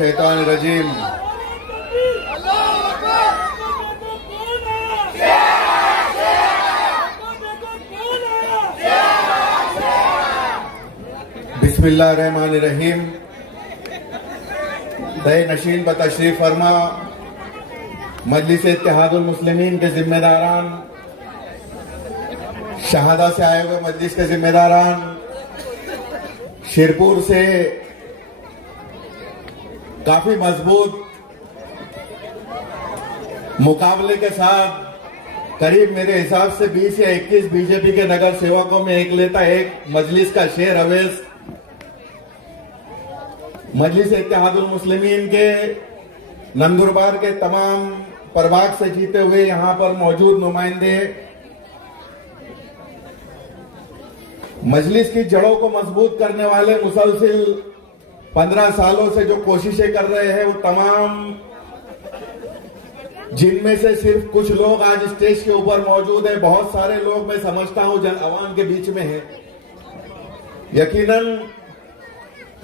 मिनशैतानिर्रजीम। बिस्मिल्लाहिर्रहमानिर्रहीम। दय नशीन ब तशरीफ फरमा मजलिस इत्तेहादुल मुस्लिमीन के जिम्मेदारान, शहादा से आए हुए मजलिस के जिम्मेदारान, शेरपुर से काफी मजबूत मुकाबले के साथ करीब मेरे हिसाब से 20 या 21 बीजेपी के नगर सेवकों में एक लेता एक मजलिस का शेर अवेज, मजलिस इत्तेहादुल मुस्लिमीन के नंदुरबार के तमाम प्रभाग से जीते हुए यहां पर मौजूद नुमाइंदे, मजलिस की जड़ों को मजबूत करने वाले मुसलसिल 15 सालों से जो कोशिशें कर रहे हैं, वो तमाम, जिनमें से सिर्फ कुछ लोग आज स्टेज के ऊपर मौजूद है, बहुत सारे लोग मैं समझता हूं जन आवाम के बीच में है। यकीनन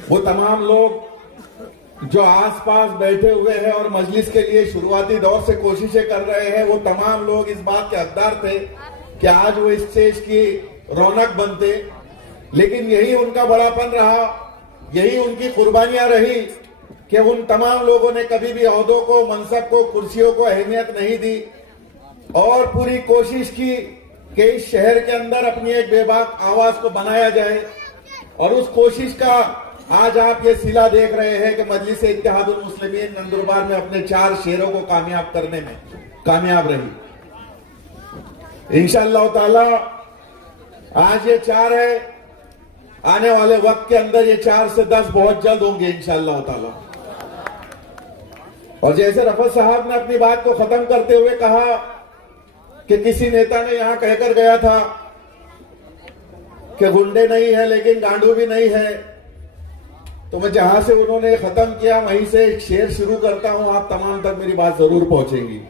वो तमाम लोग जो आसपास बैठे हुए हैं और मजलिस के लिए शुरुआती दौर से कोशिशें कर रहे हैं, वो तमाम लोग इस बात के हकदार थे कि आज वो स्टेज की रौनक बनते। लेकिन यही उनका बड़ापन रहा, यही उनकी कुर्बानियां रही कि उन तमाम लोगों ने कभी भी ओहदों को, मनसब को, कुर्सियों को अहमियत नहीं दी और पूरी कोशिश की कि इस शहर के अंदर अपनी एक बेबाक आवाज को बनाया जाए। और उस कोशिश का आज आप ये सिला देख रहे हैं कि मजलिस इत्तेहादुल मुस्लिमीन नंदुरबार में अपने 4 शेरों को कामयाब करने में कामयाब रही। इंशाअल्लाह ताला आज ये 4 है, आने वाले वक्त के अंदर ये 4 से 10 बहुत जल्द होंगे इंशाअल्लाह ताला। और जैसे रफत साहब ने अपनी बात को खत्म करते हुए कहा कि किसी नेता ने यहां कहकर गया था कि गुंडे नहीं है लेकिन गांडू भी नहीं है, तो मैं जहां से उन्होंने खत्म किया वहीं से एक शेर शुरू करता हूं, आप तमाम तक मेरी बात जरूर पहुंचेगी।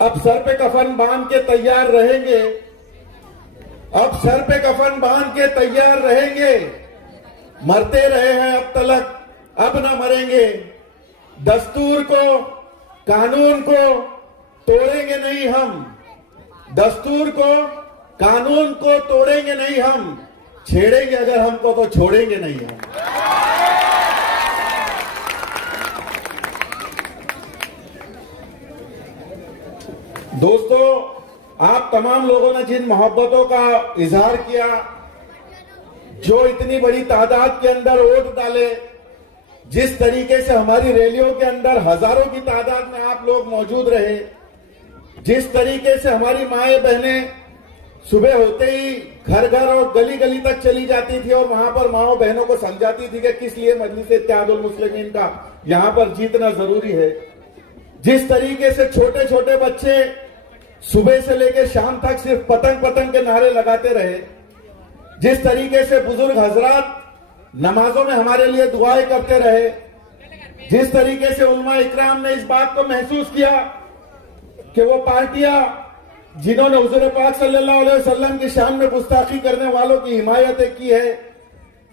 अब सर पे कफन बांध के तैयार रहेंगे, अब सर पे कफन बांध के तैयार रहेंगे, मरते रहे हैं अब तलक अब न मरेंगे। दस्तूर को, कानून को तोड़ेंगे नहीं हम, दस्तूर को, कानून को तोड़ेंगे नहीं हम, छेड़ेंगे अगर हमको तो छोड़ेंगे नहीं हम। दोस्तों, आप तमाम लोगों ने जिन मोहब्बतों का इजहार किया, जो इतनी बड़ी तादाद के अंदर वोट डाले, जिस तरीके से हमारी रैलियों के अंदर हजारों की तादाद में आप लोग मौजूद रहे, जिस तरीके से हमारी माएं बहनें सुबह होते ही घर घर और गली गली तक चली जाती थी और वहां पर माओ बहनों को समझाती थी कि किस लिए मजलिस इत्तेहादुल मुस्लिमीन का यहां पर जीतना जरूरी है, जिस तरीके से छोटे छोटे बच्चे सुबह से लेकर शाम तक सिर्फ पतंग पतंग के नारे लगाते रहे, जिस तरीके से बुजुर्ग हजरात नमाजों में हमारे लिए दुआएं करते रहे, जिस तरीके से उलमा इकराम ने इस बात को महसूस किया कि वो पार्टियां जिन्होंने हुजूर पाक सल्लल्लाहु अलैहि वसल्लम की शान में गुस्ताखी करने वालों की हिमायत की है,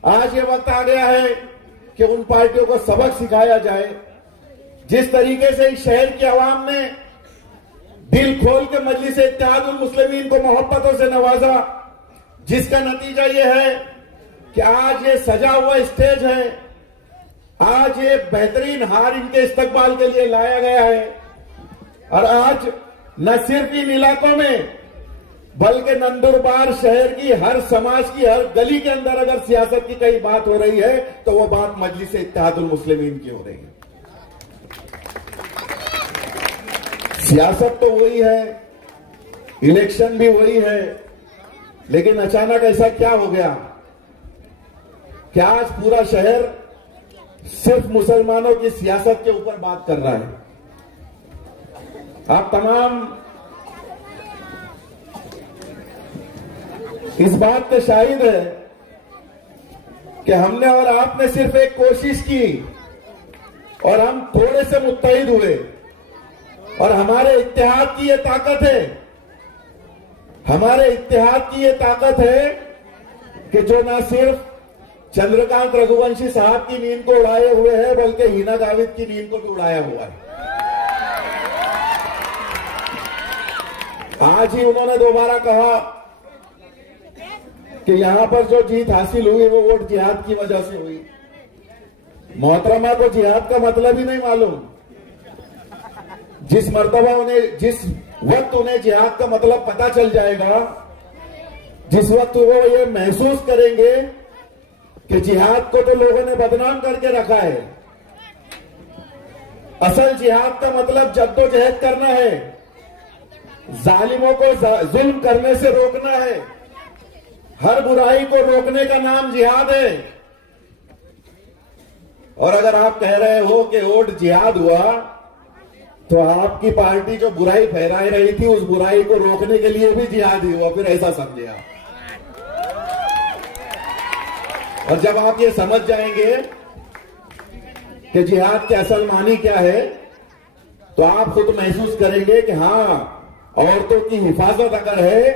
आज ये वक्त आ गया है कि उन पार्टियों को सबक सिखाया जाए। जिस तरीके से इस शहर की आवाम ने दिल खोल के मजलिस इत्तेहादुल मुस्लिमीन को मोहब्बतों से नवाजा, जिसका नतीजा ये है कि आज ये सजा हुआ स्टेज है, आज ये बेहतरीन हार इनके इस्तकबाल के लिए लाया गया है। और आज न सिर्फ इन इलाकों में बल्कि नंदुरबार शहर की हर समाज की हर गली के अंदर अगर सियासत की कई बात हो रही है तो वो बात मजलिस इत्तेहादुल मुस्लिमीन की हो रही है। सियासत तो वही है, इलेक्शन भी वही है, लेकिन अचानक ऐसा क्या हो गया कि आज पूरा शहर सिर्फ मुसलमानों की सियासत के ऊपर बात कर रहा है। आप तमाम इस बात के शाहिद है कि हमने और आपने सिर्फ एक कोशिश की और हम थोड़े से मुत्तहिद हुए, और हमारे इत्तेहाद की ये ताकत है, हमारे इत्तेहाद की ये ताकत है कि जो ना सिर्फ चंद्रकांत रघुवंशी साहब की नींद को उड़ाए हुए है, बल्कि हिना गावित की नींद को भी उड़ाया हुआ है। आज ही उन्होंने दोबारा कहा कि यहां पर जो जीत हासिल हुई वो वोट जिहाद की वजह से हुई। मोहतरमा को जिहाद का मतलब ही नहीं मालूम। जिस मर्तबा उन्हें, जिस वक्त उन्हें जिहाद का मतलब पता चल जाएगा, जिस वक्त वो ये महसूस करेंगे कि जिहाद को तो लोगों ने बदनाम करके रखा है, असल जिहाद का मतलब जद्दोजहद करना है, जालिमों को जुल्म करने से रोकना है, हर बुराई को रोकने का नाम जिहाद है। और अगर आप कह रहे हो कि वोट जिहाद हुआ, तो आपकी पार्टी जो बुराई फैला रही थी उस बुराई को रोकने के लिए भी जिहाद ही हुआ, फिर ऐसा समझे आप। और जब आप ये समझ जाएंगे कि जिहाद के असल मानी क्या है, तो आप खुद महसूस करेंगे कि हाँ, औरतों की हिफाजत अगर है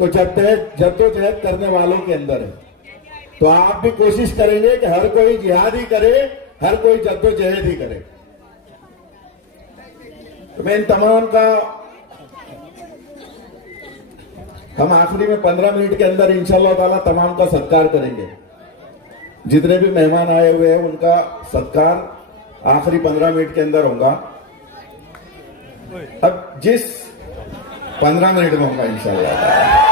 तो जद्दोजहद करने वालों के अंदर है। तो आप भी कोशिश करेंगे कि हर कोई जिहाद ही करे, हर कोई जद्दोजहद ही करे। तो मैं इन तमाम का, हम आखिरी में 15 मिनट के अंदर इंशाअल्लाह ताला तमाम का सत्कार करेंगे। जितने भी मेहमान आए हुए हैं उनका सत्कार आखिरी 15 मिनट के अंदर होगा। अब जिस 15 मिनट में होगा इंशाअल्लाह।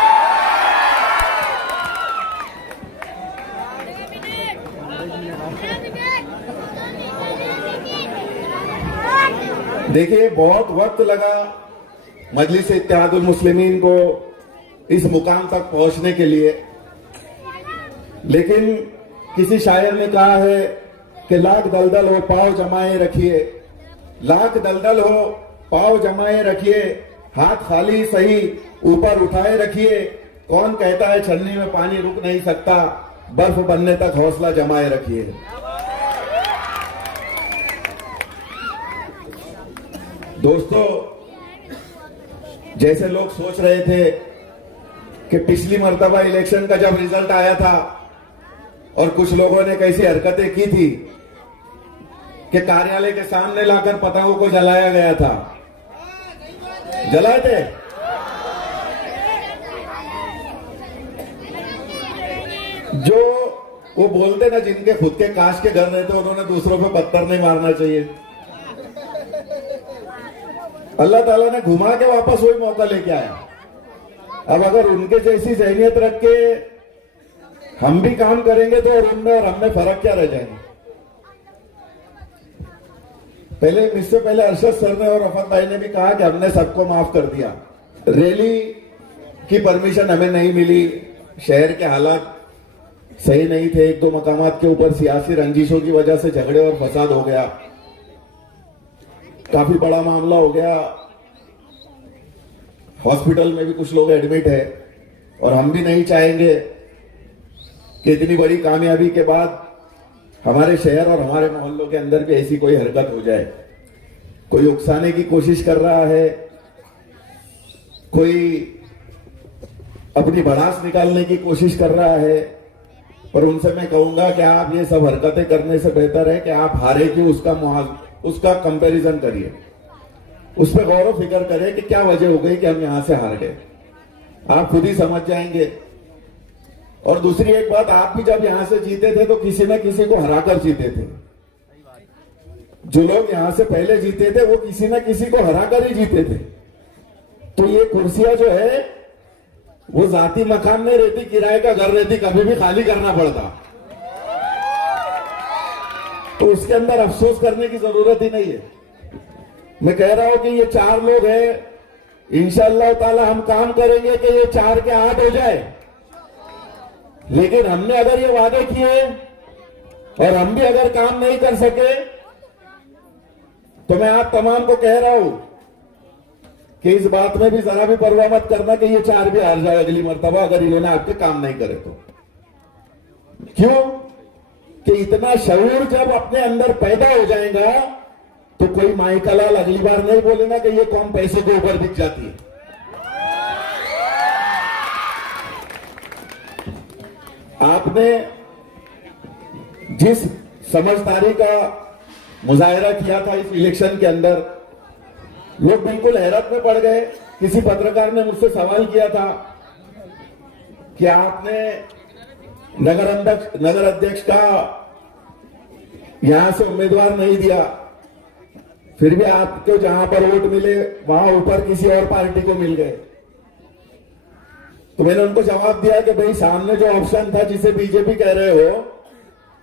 देखिए, बहुत वक्त लगा मजलिस इत्तेहादुल मुस्लिमीन को इस मुकाम तक पहुंचने के लिए, लेकिन किसी शायर ने कहा है कि लाख दलदल हो पांव जमाए रखिए, लाख दलदल हो पांव जमाए रखिए, हाथ खाली सही ऊपर उठाए रखिए। कौन कहता है छन्नी में पानी रुक नहीं सकता, बर्फ बनने तक हौसला जमाए रखिए। दोस्तों, जैसे लोग सोच रहे थे कि पिछली मर्तबा इलेक्शन का जब रिजल्ट आया था और कुछ लोगों ने कैसी हरकतें की थी कि कार्यालय के सामने लाकर पतंगों को जलाया गया था, जलाए थे। जो वो बोलते ना, जिनके खुद के काश के घर रहते उन्होंने दूसरों पे पत्थर नहीं मारना चाहिए। अल्लाह ताला ने घुमा के वापस वही मौका लेके आया। अब अगर उनके जैसी जहनियत रख के हम भी काम करेंगे तो उनमें और हम में फर्क क्या रह जाएगा। इससे पहले अरशद सर ने और रफत भाई ने भी कहा कि हमने सबको माफ कर दिया। रैली की परमिशन हमें नहीं मिली, शहर के हालात सही नहीं थे, एक दो मकामात के ऊपर सियासी रंजिशों की वजह से झगड़े और फसाद हो गया, काफी बड़ा मामला हो गया, हॉस्पिटल में भी कुछ लोग एडमिट है। और हम भी नहीं चाहेंगे कि इतनी बड़ी कामयाबी के बाद हमारे शहर और हमारे मोहल्लों के अंदर भी ऐसी कोई हरकत हो जाए। कोई उकसाने की कोशिश कर रहा है, कोई अपनी भड़ास निकालने की कोशिश कर रहा है, पर उनसे मैं कहूंगा कि आप ये सब हरकतें करने से बेहतर है कि आप हारे की उसका कंपैरिजन करिए, उस पर गौर फिक्र करें कि क्या वजह हो गई कि हम यहां से हार गए। आप खुद ही समझ जाएंगे। और दूसरी एक बात, आप भी जब यहां से जीते थे तो किसी न किसी को हराकर जीते थे। जो लोग यहां से पहले जीते थे वो किसी न किसी को हराकर ही जीते थे। तो ये कुर्सियां जो है वो जाती मकान नहीं रहती, किराए का घर रहती, कभी भी खाली करना पड़ता। तो उसके अंदर अफसोस करने की जरूरत ही नहीं है। मैं कह रहा हूं कि ये 4 लोग हैं, इंशाअल्लाह ताला हम काम करेंगे कि ये 4 के 8 हो जाए। लेकिन हमने अगर ये वादे किए और हम भी अगर काम नहीं कर सके, तो मैं आप तमाम को कह रहा हूं कि इस बात में भी जरा भी परवाह मत करना कि ये 4 भी हार जाए अगली मर्तबा अगर इन्होंने आपके काम नहीं करे तो। क्यों कि इतना शऊर जब अपने अंदर पैदा हो जाएगा तो कोई माई का लाल अगली बार नहीं बोलेगा कि ये कौन पैसे के ऊपर बिक जाती है। आपने जिस समझदारी का मुजाहरा किया था इस इलेक्शन के अंदर, लोग बिल्कुल हैरत में पड़ गए। किसी पत्रकार ने मुझसे सवाल किया था कि आपने नगर अध्यक्ष का यहां से उम्मीदवार नहीं दिया, फिर भी आपको जहां पर वोट मिले वहां ऊपर किसी और पार्टी को मिल गए। तो मैंने उनको जवाब दिया कि भाई सामने जो ऑप्शन था जिसे बीजेपी कह रहे हो,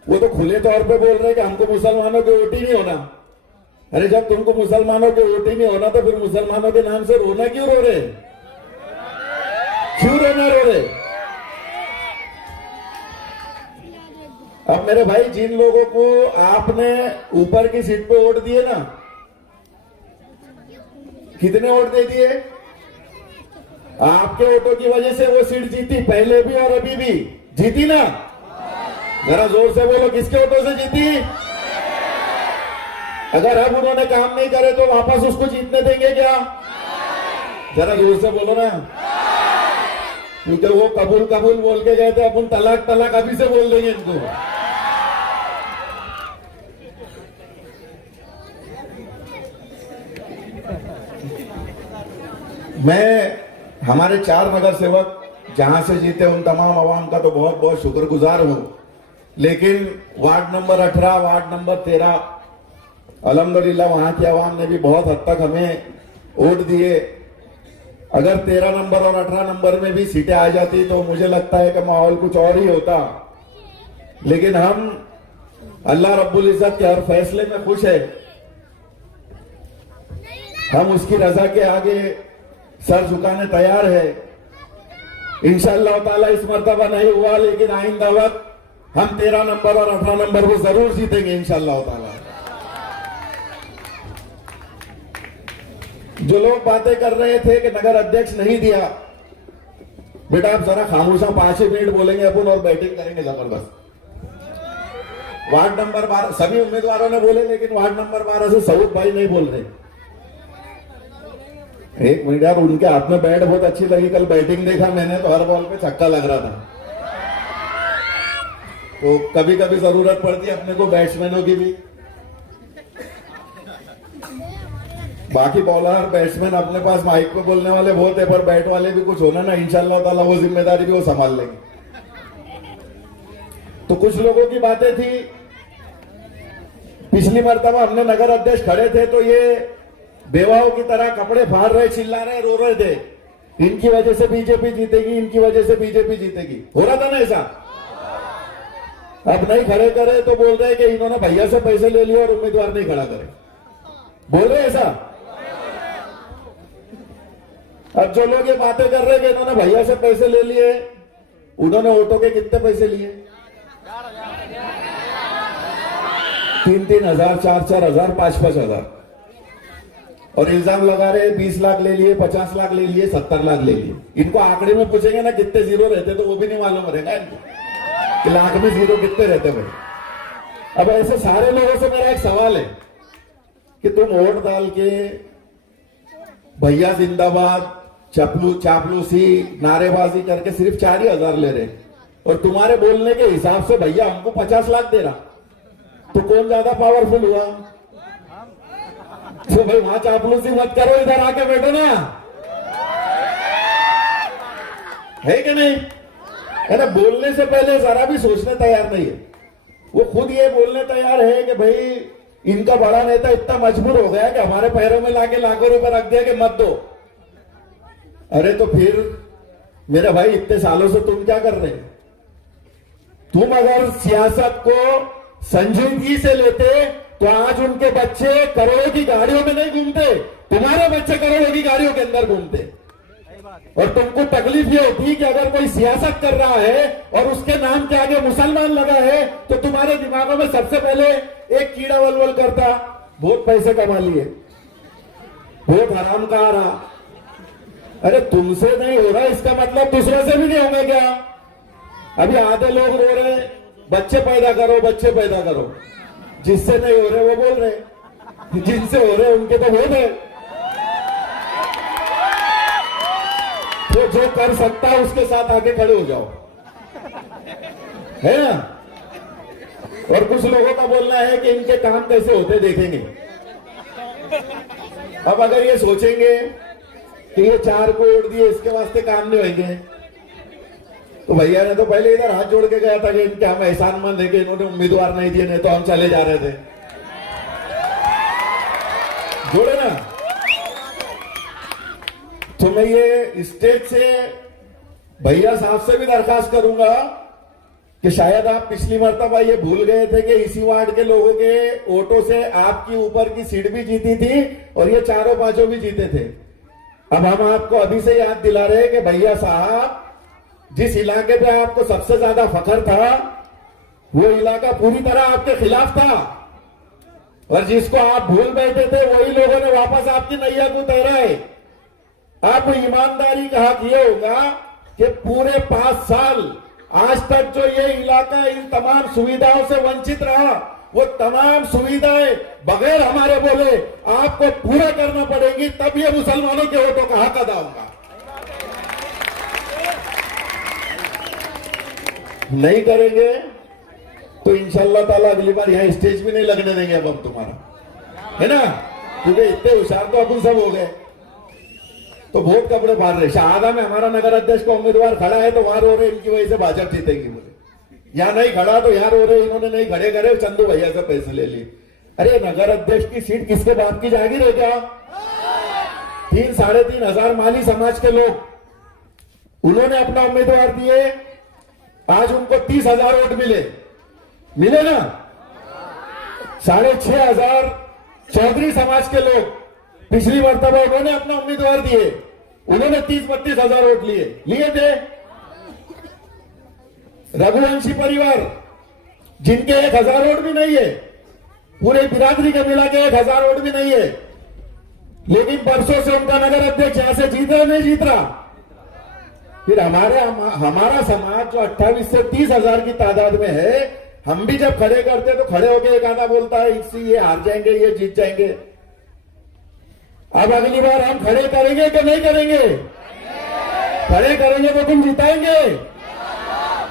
वो तो खुले तौर पे बोल रहे कि हमको मुसलमानों के वोट ही नहीं होना। अरे जब तुमको मुसलमानों के वोट ही नहीं होना तो फिर मुसलमानों के नाम से रोना क्यों रो रहे? क्यों रोना रो रहे? अब मेरे भाई, जिन लोगों को आपने ऊपर की सीट पे वोट दिए ना, कितने वोट दे दिए? आपके वोटों की वजह से वो सीट जीती, पहले भी और अभी भी जीती ना। जरा जोर से बोलो, किसके वोटों से जीती? अगर अब उन्होंने काम नहीं करे तो वापस उसको जीतने देंगे क्या? जरा जोर से बोलो ना, क्योंकि वो कबूल कबूल बोल के गए थे, अपन तलाक तलाक अभी से बोल देंगे इनको। मैं हमारे 4 नगर सेवक जहां से जीते उन तमाम आवाम का तो बहुत बहुत शुक्रगुजार हूं, लेकिन वार्ड नंबर 18, वार्ड नंबर 13, अल्हम्दुलिल्लाह वहां की आवाम ने भी बहुत हद तक हमें वोट दिए। अगर 13 नंबर और 18 नंबर में भी सीटें आ जाती तो मुझे लगता है कि माहौल कुछ और ही होता, लेकिन हम अल्लाह रब्बुल इज्जत के हर फैसले में खुश है। हम उसकी रजा के आगे सर झुकाने तैयार है। इंशाअल्लाह ताला इस मर्तबा नहीं हुआ, लेकिन आइंदा वक्त हम 13 नंबर और 18 नंबर को जरूर जीतेंगे इंशाअल्लाह ताला। जो लोग बातें कर रहे थे कि नगर अध्यक्ष नहीं दिया, बेटा आप जरा खामोशा 5 मिनट बोलेंगे अपन और बैटिंग करेंगे जबरदस्त। वार्ड नंबर 12 सभी उम्मीदवारों ने बोले, लेकिन वार्ड नंबर 12 से सऊद भाई नहीं बोल रहे। एक मिनट यार, उनके हाथ में बैट बहुत अच्छी लगी, कल बैटिंग देखा मैंने तो हर बॉल पे छक्का लग रहा था। तो कभी कभी जरूरत पड़ती है अपने को बैट्समैनों की भी। बाकी बॉलर बैट्समैन अपने पास माइक पे बोलने वाले बहुत है, पर बैट वाले भी कुछ होना ना, इंशाअल्लाह ताला वो जिम्मेदारी भी वो संभाल लेंगे। तो कुछ लोगों की बातें थी, पिछली मर्तबा हमने नगर अध्यक्ष खड़े थे तो ये बेवाओं की तरह कपड़े फाड़ रहे, चिल्ला रहे, रो रहे थे, इनकी वजह से बीजेपी जीतेगी, इनकी वजह से बीजेपी जीतेगी। हो रहा था ना ऐसा? अब नहीं खड़े करे तो बोल रहे कि इन्होंने भैया से पैसे ले लिए और उम्मीदवार नहीं खड़ा करे, बोल रहे ऐसा। अब जो लोग ये बातें कर रहे हैं कि इन्होंने भैया से पैसे ले लिए, उन्होंने वोटों के कितने पैसे लिए? 3-3 हजार, 4-4 हजार, 5-5 हजार, और इल्जाम लगा रहे 20 लाख ले लिए, 50 लाख ले लिए, 70 लाख ले लिए। इनको आंकड़े में पूछेंगे ना कितने जीरो रहते तो वो भी नहीं मालूम रहेगा इनको कि लाख में जीरो कितने रहते भाई। अब ऐसे सारे लोगों से मेरा एक सवाल है कि तुम वोट डाल के भैया जिंदाबाद, चापलूसी, नारेबाजी करके सिर्फ 4 ही हजार ले रहे, और तुम्हारे बोलने के हिसाब से भैया हमको 50 लाख दे रहा, तो कौन ज्यादा पावरफुल हुआ? तो भाई वहां चापलूसी मत करो, इधर आके बैठो ना, है कि नहीं? है ना? बोलने से पहले जरा भी सोचने तैयार नहीं है। वो खुद ये बोलने तैयार है कि भाई इनका बड़ा नेता इतना मजबूर हो गया कि हमारे पैरों में लाके लाखों रुपए रख दिया कि मत दो। अरे तो फिर मेरे भाई इतने सालों से तुम क्या कर रहे? तुम अगर सियासत को संजीदगी से लेते तो आज उनके बच्चे करोड़ों की गाड़ियों में नहीं घूमते, तुम्हारे बच्चे करोड़ों की गाड़ियों के अंदर घूमते। और तुमको तकलीफ ये होती कि अगर कोई सियासत कर रहा है और उसके नाम के आगे मुसलमान लगा है तो तुम्हारे दिमागों में सबसे पहले एक कीड़ा वलवल करता, बहुत पैसे कमा लिए, बहुत हराम का आ रहा। अरे तुमसे नहीं हो रहा इसका मतलब दूसरे से भी नहीं होंगे क्या? अभी आधे लोग रो रहे बच्चे पैदा करो, बच्चे पैदा करो, जिससे नहीं हो रहे वो बोल रहे, जिनसे हो रहे उनके तो बहुत है। तो जो कर सकता है उसके साथ आगे खड़े हो जाओ, है ना? और कुछ लोगों का बोलना है कि इनके काम कैसे होते देखेंगे। अब अगर ये सोचेंगे कि ये 4 को वोट दिए इसके वास्ते काम नहीं होंगे, तो भैया ने तो पहले इधर हाथ जोड़ के गया था कि इनके हम एहसानमंद है कि इन्होंने उम्मीदवार नहीं दिए, नहीं तो हम चले जा रहे थे। जोड़े ना। तो मैं ये स्टेज से भैया साहब से भी दरखास्त करूंगा कि शायद आप पिछली मर्तबा ये भूल गए थे कि इसी वार्ड के लोगों के वोटों से आपकी ऊपर की सीट भी जीती थी और ये 4-5 भी जीते थे। अब हम आपको अभी से याद दिला रहे हैं कि भैया साहब, जिस इलाके पे आपको सबसे ज्यादा फख्र था वो इलाका पूरी तरह आपके खिलाफ था, और जिसको आप भूल बैठे थे वही लोगों ने वापस आपकी नैया को तैरा है। आप ईमानदारी का हक ये होगा कि पूरे 5 साल आज तक जो ये इलाका इन तमाम सुविधाओं से वंचित रहा, वो तमाम सुविधाएं बगैर हमारे बोले आपको पूरा करना पड़ेगी, तब ये मुसलमानों के वोटों का हक अदा होगा। नहीं करेंगे तो इंशाअल्लाह ताला अगली बार यहां स्टेज भी नहीं लगने देंगे अब हम तुम्हारा, है ना, क्योंकि इतने होशियार तो अपन सब हो गए। तो बहुत कपड़े फाड़ रहे। शाहदा में हमारा नगर अध्यक्ष का उम्मीदवार खड़ा है तो वहां रो रहे इनकी वजह से भाजपा जीतेगी बोले, यहां नहीं खड़ा तो यहां रो रहे इन्होंने नहीं खड़े करे, चंदू भैया से पैसे ले लिए। अरे नगर अध्यक्ष की सीट किसके बाप की जागीर है क्या? 3-3.5 हजार माली समाज के लोग उन्होंने अपना उम्मीदवार दिए, आज उनको 30,000 वोट मिले ना। 6,500 चौधरी समाज के लोग पिछली मर्तबा उन्होंने अपना उम्मीदवार दिए, उन्होंने 30-32 हजार वोट लिए थे। रघुवंशी परिवार जिनके 1,000 वोट भी नहीं है, पूरे बिरादरी के मिला के 1,000 वोट भी नहीं है, लेकिन परसों से उनका नगर अध्यक्ष यहां से जीत रहा नहीं जीत रहा। फिर हमारा समाज जो 28 से 30 हजार की तादाद में है, हम भी जब खड़े करते तो खड़े होकर एक आधा बोलता है इससे ये हार जाएंगे ये जीत जाएंगे। अब अगली बार हम खड़े करेंगे कि नहीं करेंगे? खड़े करेंगे तो तुम जिताएंगे।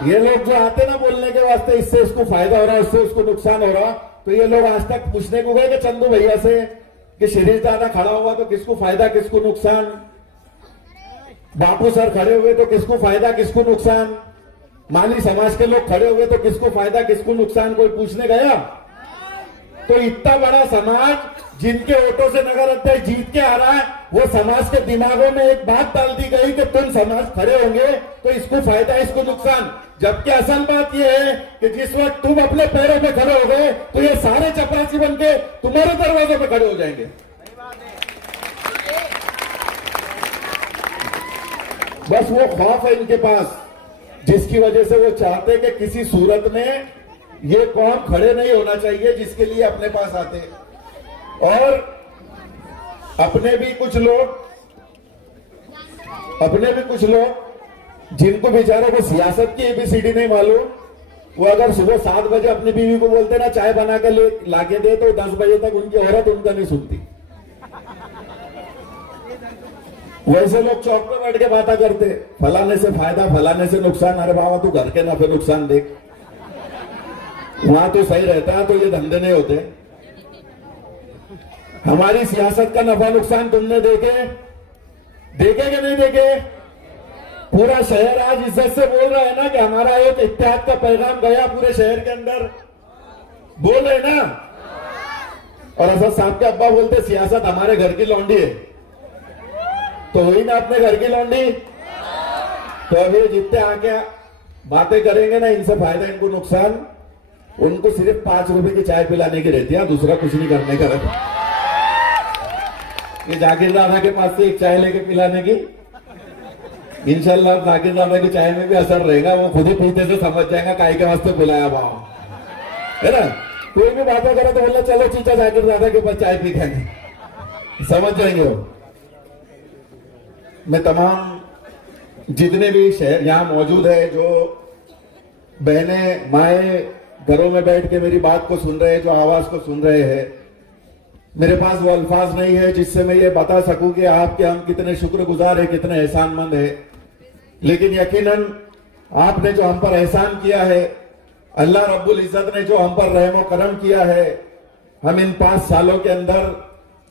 ये लोग जो आते ना बोलने के वास्ते इससे उसको फायदा हो रहा है उससे उसको नुकसान हो रहा, तो ये लोग आज तक पूछने को गए कि चंदू भैया से कि शिरीष दादा खड़ा हुआ तो किसको फायदा किसको नुकसान, बापू सर खड़े हुए तो किसको फायदा किसको नुकसान, माली समाज के लोग खड़े हुए तो किसको फायदा किसको नुकसान, कोई पूछने गया? तो इतना बड़ा समाज जिनके वोटों से नगर अध्यक्ष जीत के आ रहा है, वो समाज के दिमागों में एक बात डाल दी गई कि तुम समाज खड़े होंगे तो इसको फायदा इसको नुकसान। जबकि असल बात यह है कि जिस वक्त तुम अपने पैरों पे खड़े हो गए तो ये सारे चपरासी बनके तुम्हारे दरवाजों पे खड़े हो जाएंगे। बस वो खौफ है इनके पास, जिसकी वजह से वो चाहते कि किसी सूरत में ये कौम खड़े नहीं होना चाहिए, जिसके लिए अपने पास आते। और अपने भी कुछ लोग जिनको बेचारों को सियासत की एबीसीडी नहीं मालूम, वो अगर सुबह 7 बजे अपनी बीवी को बोलते ना चाय बना के लाके दे, तो 10 बजे तक उनकी औरत उनका नहीं सुनती। वैसे लोग चौक पे बैठ के बातें करते, फलाने से फायदा फलाने से नुकसान। अरे बाबा तू घर के नफे नुकसान देख, वहां तो सही रहता है, तो ये धंधे नहीं होते। हमारी सियासत का नफा नुकसान तुमने देखे कि नहीं देखे? पूरा शहर आज इज्जत से बोल रहा है ना कि हमारा एक इत्तेहाद का पैगाम गया पूरे शहर के अंदर, बोल रहे ना। और असद साहब के अब्बा बोलते सियासत हमारे घर की लौंडी है, तो हुई ना अपने घर की लौंडी। तो अभी जितने आके बातें करेंगे ना, इनसे फायदा इनको नुकसान, उनको सिर्फ 5 रुपए की चाय पिलाने की रहती है, दूसरा कुछ नहीं करने का रहता। ये जाकिर दादा के पास से एक चाय लेके पिलाने की, इंशाल्लाह जाकिर दादा की चाय में भी असर रहेगा, वो खुद ही पीते से समझ जाएगा काहे के वास्ते बुलाया भाव, है ना। कोई भी बातें करे तो बोला चलो चीचा जाकिर दादा के पास चाय पी खाएंगे, समझ जाएंगे वो। मैं तमाम जितने भी शहर यहाँ मौजूद है, जो बहनें माए घरों में बैठ के मेरी बात को सुन रहे हैं, जो आवाज को सुन रहे हैं, मेरे पास वो अल्फाज नहीं है जिससे मैं ये बता सकूं कि आपके हम कितने शुक्रगुजार है, कितने एहसानमंद है। लेकिन यकीनन आपने जो हम पर एहसान किया है, अल्लाह रब्बुल इज्जत ने जो हम पर रहम करम किया है, हम इन 5 सालों के अंदर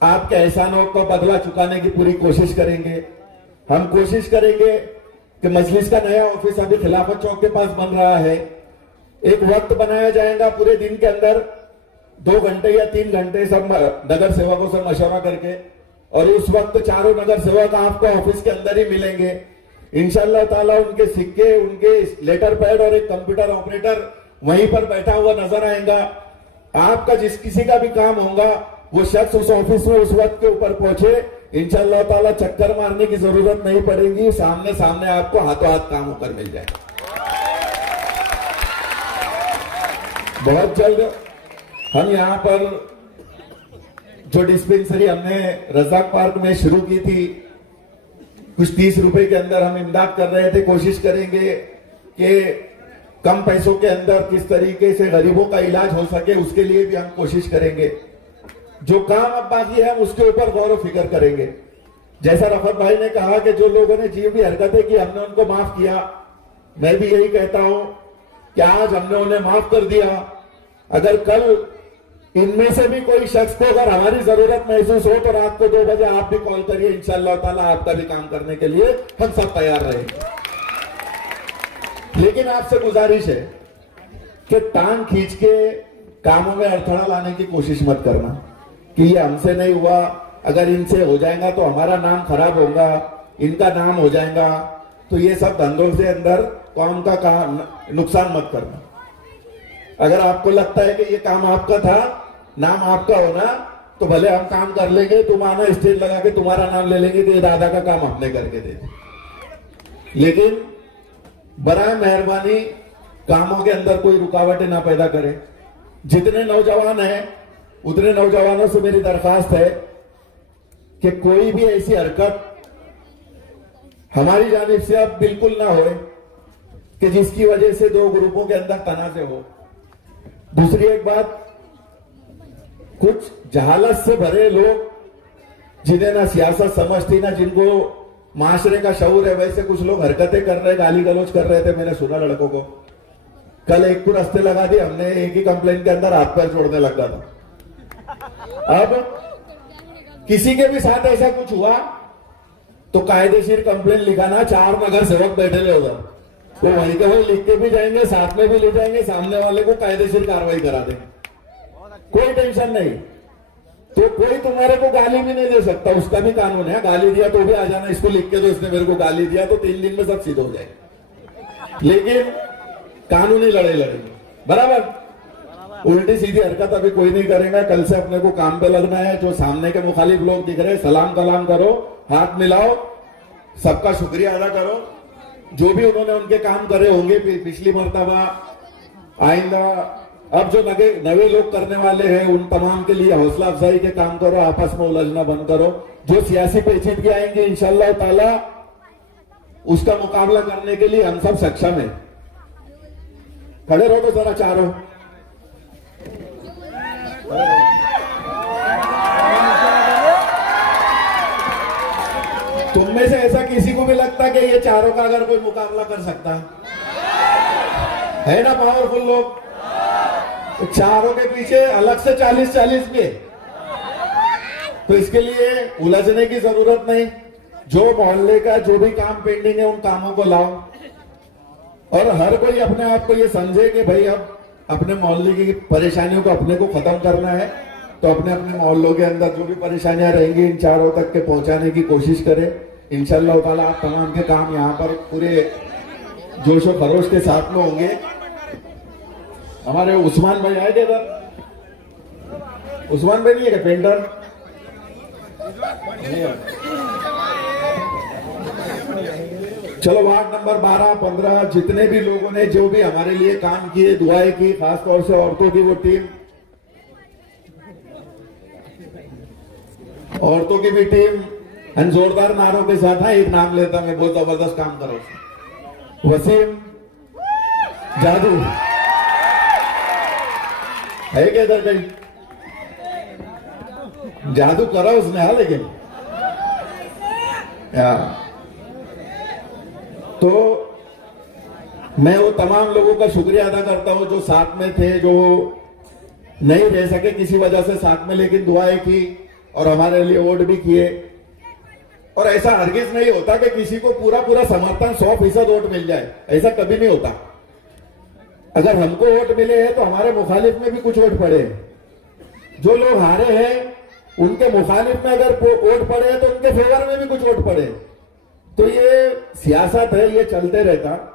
आपके एहसानों को बदला चुकाने की पूरी कोशिश करेंगे। हम कोशिश करेंगे कि मजलिस का नया ऑफिस अभी खिलाफत चौक के पास बन रहा है, एक वक्त बनाया जाएगा पूरे दिन के अंदर 2 घंटे या 3 घंटे सब नगर सेवकों से मशवरा करके, और उस वक्त चारों नगर सेवक आपको ऑफिस के अंदर ही मिलेंगे। इंशाअल्लाह ताला उनके सिक्के, उनके लेटर पैड और एक कंप्यूटर ऑपरेटर वहीं पर बैठा हुआ नजर आएगा। आपका जिस किसी का भी काम होगा वो शख्स उस ऑफिस में उस वक्त के ऊपर पहुंचे, इंशाअल्लाह ताला चक्कर मारने की जरूरत नहीं पड़ेगी, सामने सामने आपको हाथों हाथ काम होकर मिल जाएगा। बहुत जल्द हम यहाँ पर जो डिस्पेंसरी हमने रजाक पार्क में शुरू की थी, कुछ 30 रुपए के अंदर हम इमदाद कर रहे थे, कोशिश करेंगे कि कम पैसों के अंदर किस तरीके से गरीबों का इलाज हो सके, उसके लिए भी हम कोशिश करेंगे। जो काम अब बाकी है उसके ऊपर गौर व फिक्र करेंगे। जैसा रफत भाई ने कहा कि जो लोगों ने जी भी हरकतें की हमने उनको माफ किया, मैं भी यही कहता हूं कि आज हमने उन्हें माफ कर दिया। अगर कल इनमें से भी कोई शख्स को अगर हमारी जरूरत महसूस हो तो रात को 2 बजे आप भी कॉल करिए, इंशाअल्लाह ताला आपका भी काम करने के लिए हम सब तैयार रहेंगे। लेकिन आपसे गुजारिश है कि टांग खींच के कामों में अड़थड़ा लाने की कोशिश मत करना कि ये हमसे नहीं हुआ, अगर इनसे हो जाएगा तो हमारा नाम खराब होगा, इनका नाम हो जाएगा, तो ये सब धंधों से अंदर कौम का काम नुकसान मत करना। अगर आपको लगता है कि ये काम आपका था, नाम आपका होना, तो भले हम काम कर लेंगे, तुम आना स्टेज लगा के तुम्हारा नाम ले लेंगे कि ये दादा का काम हमने करके दे दिया। लेकिन बराए मेहरबानी कामों के अंदर कोई रुकावटें ना पैदा करें। जितने नौजवान हैं उतने नौजवानों से मेरी दरखास्त है कि कोई भी ऐसी हरकत हमारी जानिब से अब बिल्कुल ना हो कि जिसकी वजह से 2 ग्रुपों के अंदर तनाज़े हो। दूसरी एक बात, कुछ जहालत से भरे लोग जिन्हें ना सियासत समझती ना जिनको माशरे का शऊर है, वैसे कुछ लोग हरकतें कर रहे, गाली गलौज कर रहे थे। मैंने सुना लड़कों को, कल एक को रास्ते लगा दिए हमने, एक ही कंप्लेंट के अंदर हाथ पैर छोड़ने लगा था। अब किसी के भी साथ ऐसा कुछ हुआ तो कायदेशीर कंप्लेंट लिखाना, 4 नगर सेवक बैठे ले उधर, तो वहीं के वहीं लिख के भी जाएंगे, साथ में भी ले जाएंगे, सामने वाले को कायदेशीर कार्रवाई करा देंगे, कोई टेंशन नहीं। तो कोई तुम्हारे को गाली भी नहीं दे सकता, उसका भी कानून है। गाली दिया तो भी आ जाना, इसको लिख के दो इसने मेरे को गाली दिया, तो 3 दिन में सब सीध हो जाएगा। लेकिन कानूनी लड़ाई लड़ेंगे, बराबर। उल्टी सीधी हरकत अभी कोई नहीं करेगा। कल से अपने को काम पे लगना है। जो सामने के मुखालिफ लोग दिख रहे, सलाम कलाम करो, हाथ मिलाओ, सबका शुक्रिया अदा करो। जो भी उन्होंने उनके काम करे होंगे पिछली मर्तबा, आइंदा अब जो नवे लोग करने वाले हैं उन तमाम के लिए हौसला अफजाई के काम करो, आपस में उलझना बंद करो। जो सियासी पेचीदगी आएंगे इंशाअल्लाह ताला उसका मुकाबला करने के लिए हम सब सक्षम हैं। खड़े रहो तो जरा चारों। तुम में से ऐसा किसी को भी लगता कि ये चारों का अगर कोई मुकाबला कर सकता है ना पावरफुल लोग, तो चारों के पीछे अलग से 40-40 भी है। तो इसके लिए उलझने की जरूरत नहीं। जो मोहल्ले का जो भी काम पेंडिंग है उन कामों को लाओ, और हर कोई अपने आप को ये समझे कि भाई अब अपने मोहल्ले की परेशानियों को अपने को खत्म करना है, तो अपने अपने मोहल्लों के अंदर जो भी परेशानियां रहेंगी इन चारों तक के पहुंचाने की कोशिश करें। इंशाअल्लाह ताला आप तमाम के काम यहाँ पर पूरे जोशो खरोश के साथ में होंगे। हमारे उस्मान भाई आए थे इधर, उस्मान भाई नहीं है क्या पेंटर? चलो वार्ड नंबर 12, 15 जितने भी लोगों ने जो भी हमारे लिए काम किए, दुआएं की, खासतौर से औरतों की वो टीम, औरतों की भी टीम एंड जोरदार नारों के साथ। हाँ, एक नाम लेता मैं, बहुत जबरदस्त काम करो। वसीम जादू है क्या इधर कहीं? जादू करा उसने, हाँ, लेकिन तो मैं वो तमाम लोगों का शुक्रिया अदा करता हूं जो साथ में थे, जो नहीं रह सके किसी वजह से साथ में, लेकिन दुआएं की और हमारे लिए वोट भी किए। और ऐसा हरगिज नहीं होता कि किसी को पूरा पूरा समर्थन 100% वोट मिल जाए, ऐसा कभी नहीं होता। अगर हमको वोट मिले हैं तो हमारे मुखालिफ में भी कुछ वोट पड़े हैं। जो लोग हारे हैं उनके मुखालिफ में अगर वोट पड़े हैं तो उनके फेवर में भी कुछ वोट पड़े। तो ये सियासत है, ये चलते रहता।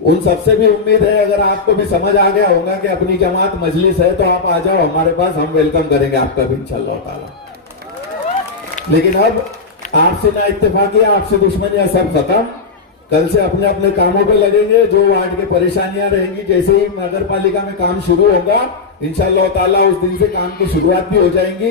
उन सबसे भी उम्मीद है, अगर आपको भी समझ आ गया होगा कि अपनी जमात मजलिस है तो आप आ जाओ हमारे पास, हम वेलकम करेंगे आपका भी इंशाअल्लाह ताला। लेकिन अब आपसे ना इत्तेफाकियां, आपसे दुश्मनियां सब खत्म। कल से अपने अपने कामों पे लगेंगे। जो वार्ड की परेशानियां रहेंगी, जैसे ही नगर पालिका में काम शुरू होगा इंशाअल्लाह ताला उस दिन से काम की शुरुआत भी हो जाएंगी।